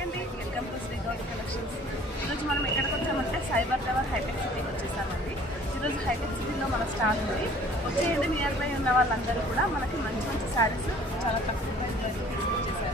హాయ్ అండి, welcome to Sri Gauri collections. ఈరోజు మనం ఎక్కడికి వచ్చామంటే సైబర్ టవర్ హైటెక్ సిటీకి వచ్చేసామండి. ఈరోజు హైటెక్ సిటీలో మన స్టాల్ ఉంది. వచ్చేయండి, నియర్ బై ఉన్న వాళ్ళందరూ కూడా మనకి మంచి మంచి శారీస్ చాలా తక్కువ ప్రైస్లో తీసుకొచ్చేసారు.